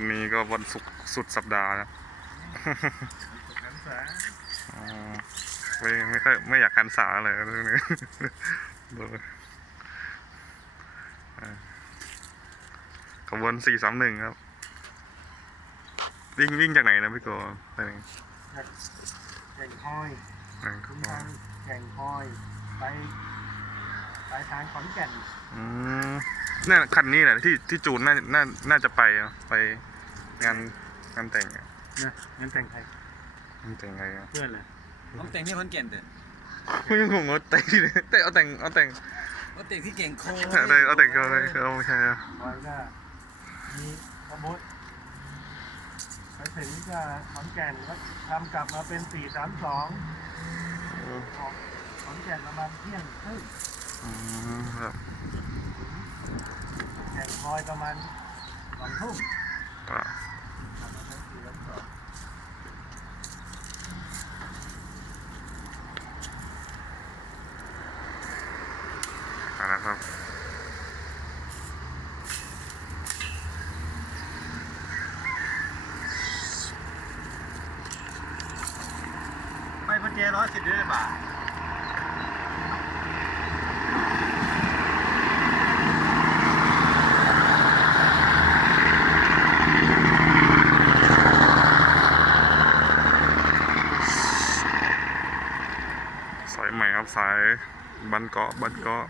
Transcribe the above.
ันนี้ก็วันศุกร์สุดสัปดาห์นะไม่ไม่ค่อไม่อยากกันสาเลยเรื่องนี้ขบวนสี่สามหนึ่งครับ วิ่งวิ่งจากไหนนะพี่โกไปไหนแข่งห้อย แข่งห้อย ไปปายทางขอนแก่น อืมนี่คันนี้แหละที่ที่จูนน่า น่า น่าจะไป ไปงานงานแต่งเนี่ยงานแต่งใครงานแต่งใครเพื่อนเลยต้องแต่งที่ขอนแก่นเด้อไม่ยังคงเอาแต่งที่เอาแต่งเอาแต่งเอาแต่งที่เก่งโค้ดเอาแต่งโค้ดเลยโอเคอ่ะแล้วก็มีสมุดไปถึงจะขอนแก่นก็ทำกลับมาเป็นสี่สามสองขอนแก่นประมาณเที่ยงครึ่งแข่งคอยประมาณสองทุ่มไปพันเจร้อยสิบด้วยบาทใหม่ครับสายบันเกาะบันเกาะ